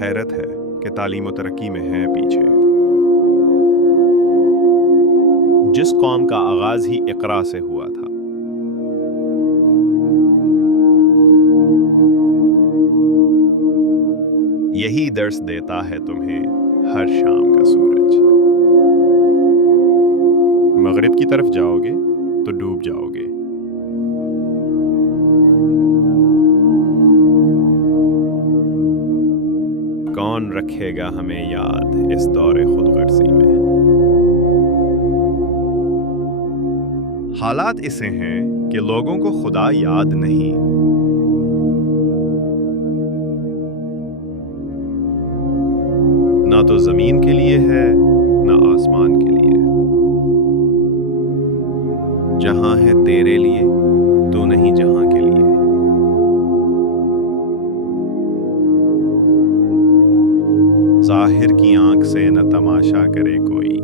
حیرت ہے کہ تعلیم و ترقی میں ہے پیچھے۔ جس قوم کا آغاز ہی اقرا سے ہوا تھا، یہی درس دیتا ہے تمہیں ہر شام کا سورج۔ مغرب کی طرف جاؤ گے تو ڈوب جاؤ گے۔ کون رکھے گا ہمیں یاد اس دور خود غرضی میں؟ حالات اسے ہیں کہ لوگوں کو خدا یاد نہیں۔ نہ تو زمین کے لیے ہے نہ آسمان کے لیے۔ جہاں ہے تیرے لیے تو نہیں جہاں کے لیے۔ ظاہر کی آنکھ سے نہ تماشا کرے کوئی،